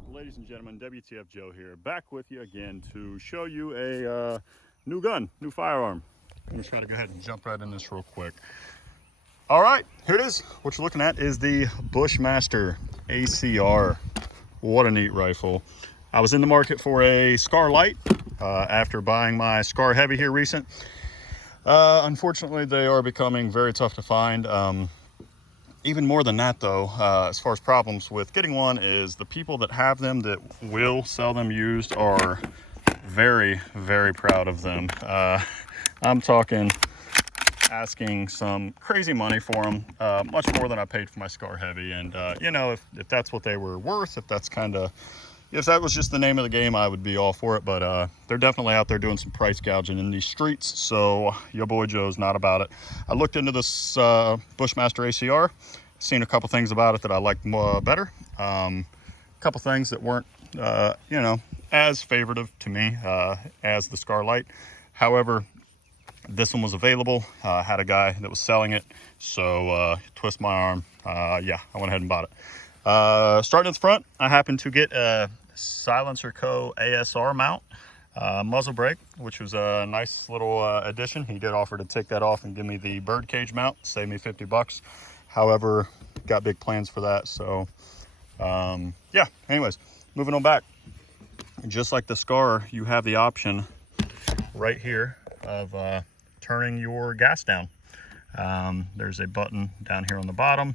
up, ladies and gentlemen? WTF Joe here, back with you again to show you a new gun, new firearm. I'm gonna try to go ahead and jump right in this real quick. All right, here it is. What you're looking at is the Bushmaster ACR. What a neat rifle. I was in the market for a SCAR Light after buying my SCAR Heavy here recent. Unfortunately, they are becoming very tough to find. Even more than that though, as far as problems with getting one, is the people that have them that will sell them used are very, very proud of them. I'm talking asking some crazy money for them, much more than I paid for my SCAR Heavy. And you know, if that's what they were worth, if that was just the name of the game, I would be all for it. But they're definitely out there doing some price gouging in these streets, so your boy Joe's not about it. I looked into this Bushmaster ACR, seen a couple things about it that I liked better. A couple things that weren't, you know, as favoritive to me as the SCAR Light. However, this one was available. Had a guy that was selling it, so twist my arm. Yeah, I went ahead and bought it. Starting at the front, I happened to get a Silencer Co. ASR mount, muzzle brake, which was a nice little addition. He did offer to take that off and give me the birdcage mount, save me 50 bucks. However, got big plans for that, so yeah, anyways, moving on back. Just like the SCAR, you have the option right here of turning your gas down. There's a button down here on the bottom,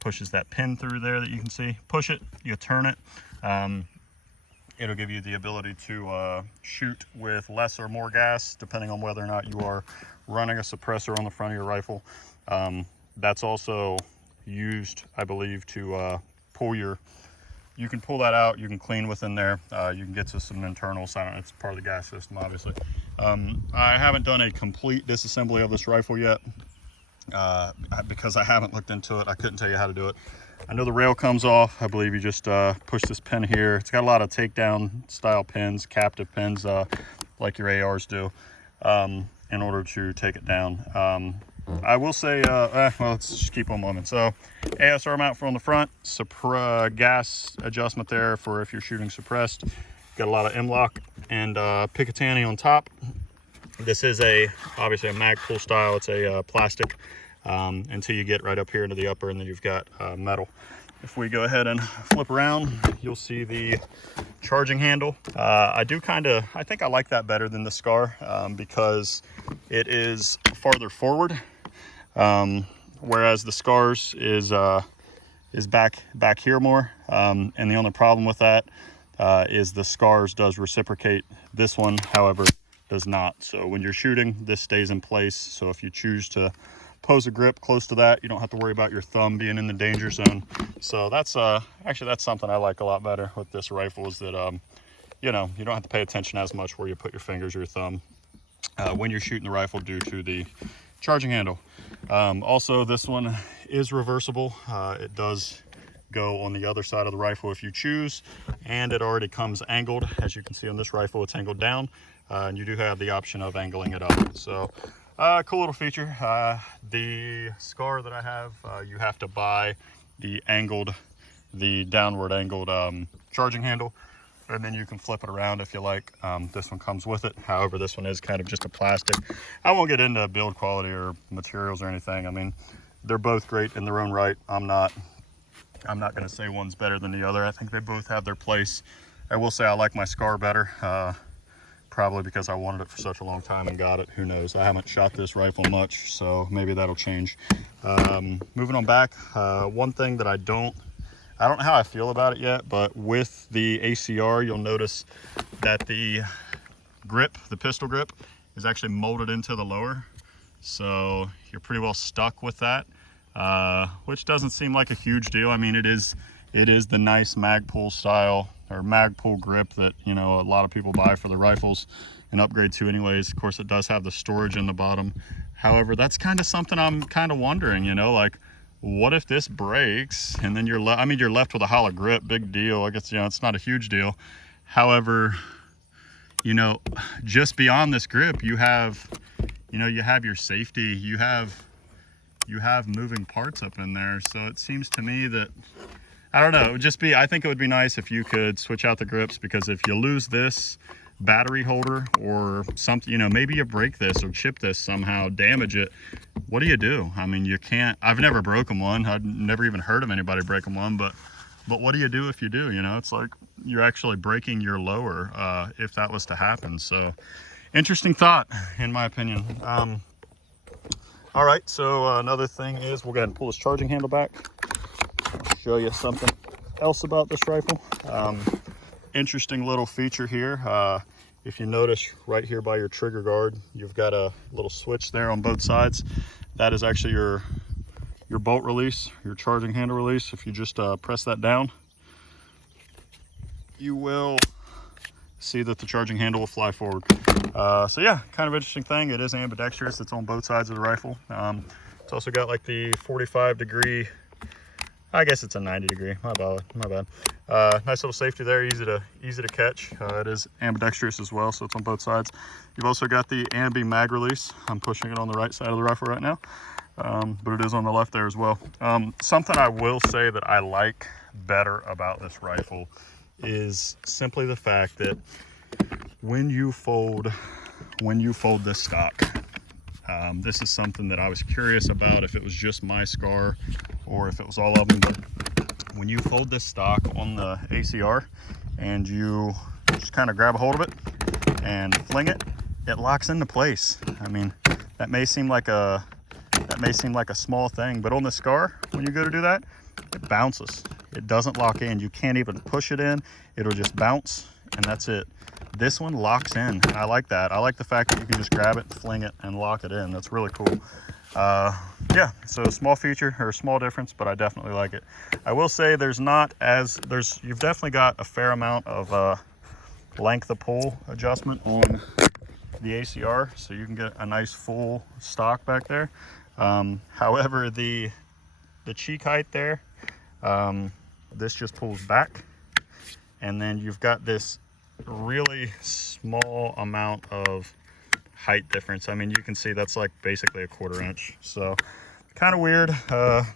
pushes that pin through there that you can see. Push it, you turn it. It'll give you the ability to shoot with less or more gas depending on whether or not you are running a suppressor on the front of your rifle. That's also used, I believe, to you can pull that out, you can clean within there, you can get to some internal sound. It's part of the gas system, obviously. I haven't done a complete disassembly of this rifle yet because I haven't looked into it. I couldn't tell you how to do it. I know the rail comes off. I believe you just push this pin here. It's got a lot of takedown style pins, captive pins, like your ARs do, in order to take it down. I will say, well, let's just keep on moving. So ASR mount for on the front, gas adjustment there for if you're shooting suppressed. Got a lot of M-lock and Picatinny on top. This is obviously a mag pull style. It's a plastic until you get right up here into the upper, and then you've got metal. If we go ahead and flip around, you'll see the charging handle. I think I like that better than the SCAR because it is farther forward, whereas the SCAR's is back here more. And the only problem with that is the SCAR's does reciprocate. This one, however, does not. So when you're shooting, this stays in place. So if you choose to pose a grip close to that, you don't have to worry about your thumb being in the danger zone. So that's actually, that's something I like a lot better with this rifle, is that you know, you don't have to pay attention as much where you put your fingers or your thumb when you're shooting the rifle due to the charging handle. Also, this one is reversible. It does go on the other side of the rifle if you choose, and it already comes angled. As you can see on this rifle, it's angled down, and you do have the option of angling it up. So cool little feature. The SCAR that I have, you have to buy the downward angled charging handle, and then you can flip it around if you like. This one comes with it. However, this one is kind of just a plastic. I won't get into build quality or materials or anything. I mean, they're both great in their own right. I'm not going to say one's better than the other. I think they both have their place. I will say I like my SCAR better, probably because I wanted it for such a long time and got it. Who knows? I haven't shot this rifle much, so maybe that'll change. Moving on back, one thing that I don't know how I feel about it yet, but with the ACR, you'll notice that the grip, the pistol grip, is actually molded into the lower. So you're pretty well stuck with that. Which doesn't seem like a huge deal. I mean, it is the nice mag pull style or mag pull grip that, you know, a lot of people buy for their rifles and upgrade to anyways. Of course, it does have the storage in the bottom. However, that's kind of something I'm kind of wondering, you know, like, what if this breaks and then you're left with a hollow grip? Big deal. I guess, you know, it's not a huge deal. However, you know, just beyond this grip, you have your safety, you have moving parts up in there. So it seems to me that I don't know. It would just be, I think it would be nice if you could switch out the grips, because if you lose this battery holder or something, you know, maybe you break this or chip this somehow, damage it. What do you do? I mean, you can't, I've never broken one. I've never even heard of anybody breaking one, but what do you do if you do? You know, it's like you're actually breaking your lower if that was to happen. So interesting thought, in my opinion. All right, so another thing is we'll go ahead and pull this charging handle back. I'll show you something else about this rifle. Interesting little feature here. If you notice right here by your trigger guard, you've got a little switch there on both sides. That is actually your bolt release, your charging handle release. If you just press that down, you will see that the charging handle will fly forward. So yeah, kind of interesting thing. It is ambidextrous. It's on both sides of the rifle. It's also got like the 45-degree, I guess it's a 90-degree, my bad. Nice little safety there, easy to catch. It is ambidextrous as well, so it's on both sides. You've also got the ambi mag release. I'm pushing it on the right side of the rifle right now, but it is on the left there as well. Something I will say that I like better about this rifle is simply the fact that when you fold this stock, this is something that I was curious about, if it was just my SCAR or if it was all of them. But when you fold this stock on the ACR and you just kind of grab a hold of it and fling it, it locks into place. I mean, that may seem like a small thing, but on the SCAR, when you go to do that, it bounces. It doesn't lock in. You can't even push it in. It'll just bounce, and that's it. This one locks in. I like that. I like the fact that you can just grab it, fling it, and lock it in. That's really cool. Yeah, so small feature or small difference, but I definitely like it. I will say you've definitely got a fair amount of length of pull adjustment on the ACR, so you can get a nice full stock back there. However, the cheek height there, this just pulls back, and then you've got this really small amount of height difference. I mean, you can see that's like basically a 1/4 inch, so kind of weird.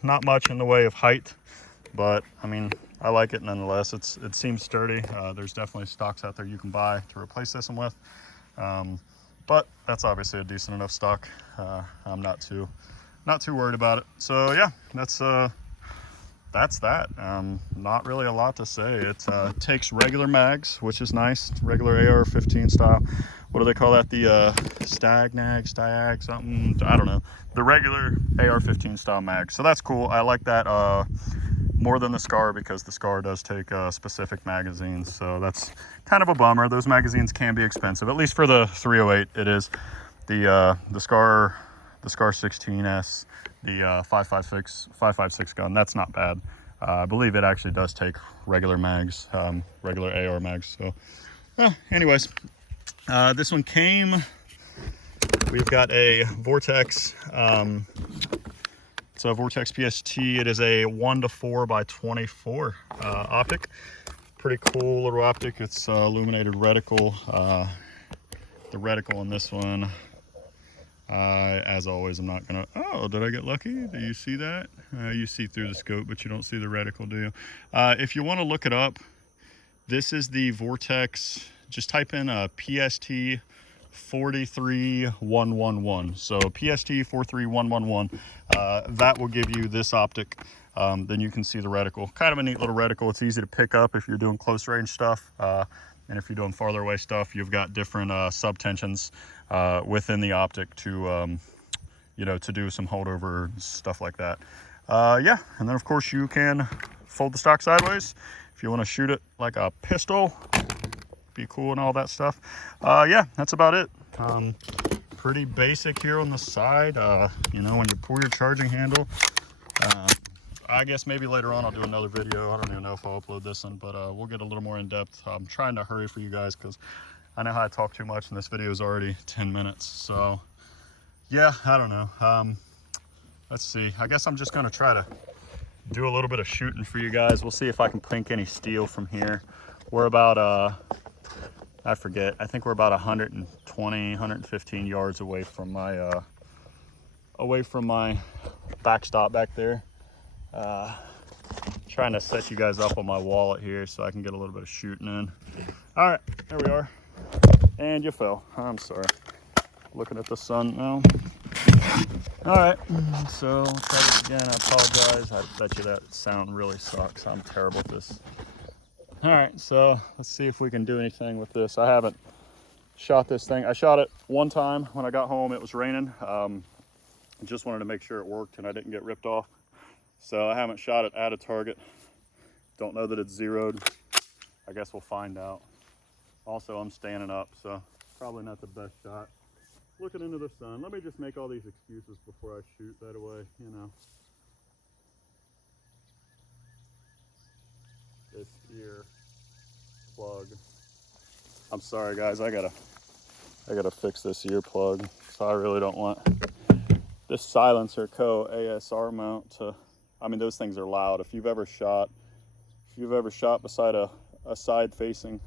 Not much in the way of height, but I mean, I like it nonetheless. It seems sturdy. There's definitely stocks out there you can buy to replace this one with, but that's obviously a decent enough stock. I'm not too worried about it. So yeah, that's that. Not really a lot to say. It takes regular mags, which is nice. Regular AR-15 style. What do they call that? The stag, something, I don't know. The regular AR-15 style mag. So that's cool. I like that more than the SCAR, because the SCAR does take specific magazines. So that's kind of a bummer. Those magazines can be expensive, at least for the 308 it is. The SCAR 16S, the 5.56 gun, that's not bad. I believe it actually does take regular mags, regular AR mags. So anyways, this one we've got a Vortex, it's a Vortex PST. It is a 1:4x24 optic. Pretty cool little optic. It's illuminated reticle. The reticle on this one, as always, I'm not gonna, oh, did I get lucky? Do you see that? You see through the scope, but you don't see the reticle, do you? If you want to look it up, this is the Vortex. Just type in PST 43111. So PST 43111. That will give you this optic. Then you can see the reticle. Kind of a neat little reticle. It's easy to pick up if you're doing close range stuff. And if you're doing farther away stuff, you've got different subtensions within the optic to, you know, to do some holdover stuff like that. Yeah, and then of course you can fold the stock sideways if you want to shoot it like a pistol. Be cool and all that stuff. Yeah, that's about it. Pretty basic here on the side. You know, when you pull your charging handle, I guess maybe later on I'll do another video. I don't even know if I'll upload this one, but we'll get a little more in depth. I'm trying to hurry for you guys because I know how I talk too much and this video is already 10 minutes. So yeah, I don't know. Let's see. I guess I'm just going to try to do a little bit of shooting for you guys. We'll see if I can pink any steel from here. We're about, I forget, I think we're about 120, 115 yards away from my backstop back there. Trying to set you guys up on my wallet here so I can get a little bit of shooting in. All right, there we are. And you fell. I'm sorry. Looking at the sun now. All right, so we'll try this again. I apologize. I bet you that sound really sucks. I'm terrible at this. All right, so let's see if we can do anything with this. I haven't shot this thing. I shot it one time when I got home. It was raining. Just wanted to make sure it worked and I didn't get ripped off. So I haven't shot it at a target. Don't know that it's zeroed. I guess we'll find out. Also, I'm standing up, so probably not the best shot. Looking into the sun. Let me just make all these excuses before I shoot that away, you know. This ear plug. I'm sorry guys, I gotta fix this ear plug. So I really don't want this silencer co ASR mount to, I mean those things are loud. If you've ever shot beside a side facing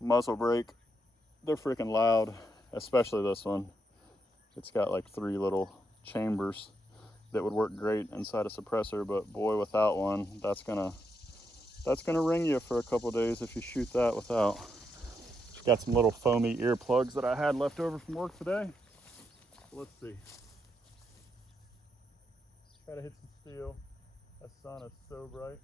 muzzle brake, they're freaking loud, especially this one. It's got like 3 little chambers that would work great inside a suppressor, but boy, without one, that's gonna ring you for a couple days if you shoot that without. Got some little foamy earplugs that I had left over from work today. Let's see. Try to hit some steel. The sun is so bright.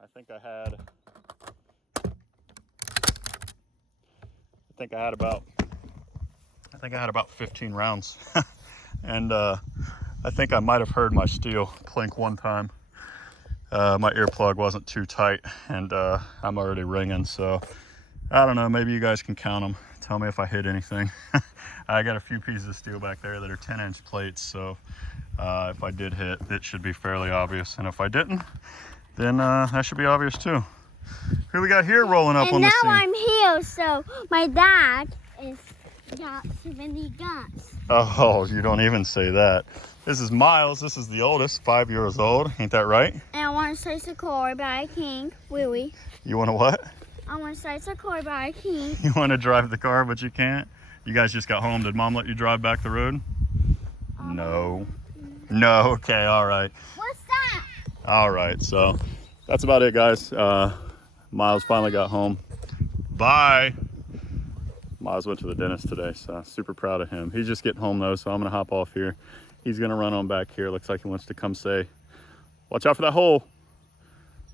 I think I had about 15 rounds. And I think I might have heard my steel clink one time. My earplug wasn't too tight and I'm already ringing, so I don't know, maybe you guys can count them. Tell me if I hit anything. I got a few pieces of steel back there that are 10-inch plates, so if I did hit, it should be fairly obvious. And if I didn't, then that should be obvious too. Who we got here rolling up on the scene? And now I'm here, so my dad got 70 guns. Oh, you don't even say that. This is Miles. This is the oldest, 5 years old. Ain't that right? And I want to say Sakura, but I can't. Wee. You want to what? I want to say Sakura, but I can't. You want to drive the car, but you can't? You guys just got home. Did Mom let you drive back the road? No. No, okay, all right. What's that? All right, so that's about it, guys. Miles finally got home. Bye. Miles went to the dentist today, so super proud of him. He's just getting home though, so I'm gonna hop off here. He's gonna run on back here. Looks like he wants to come say, watch out for that hole.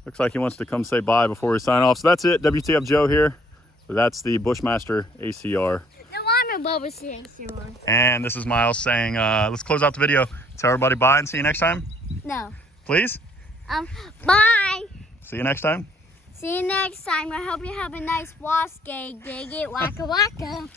Looks like he wants to come say bye before we sign off. So that's it, WTF Joe here. That's the Bushmaster ACR. No, I'm a Bubba saying soon. And this is Miles saying, let's close out the video. Tell everybody bye and see you next time. No. Please? Bye. See you next time. See you next time. I hope you have a nice wash day. Dig it, waka waka.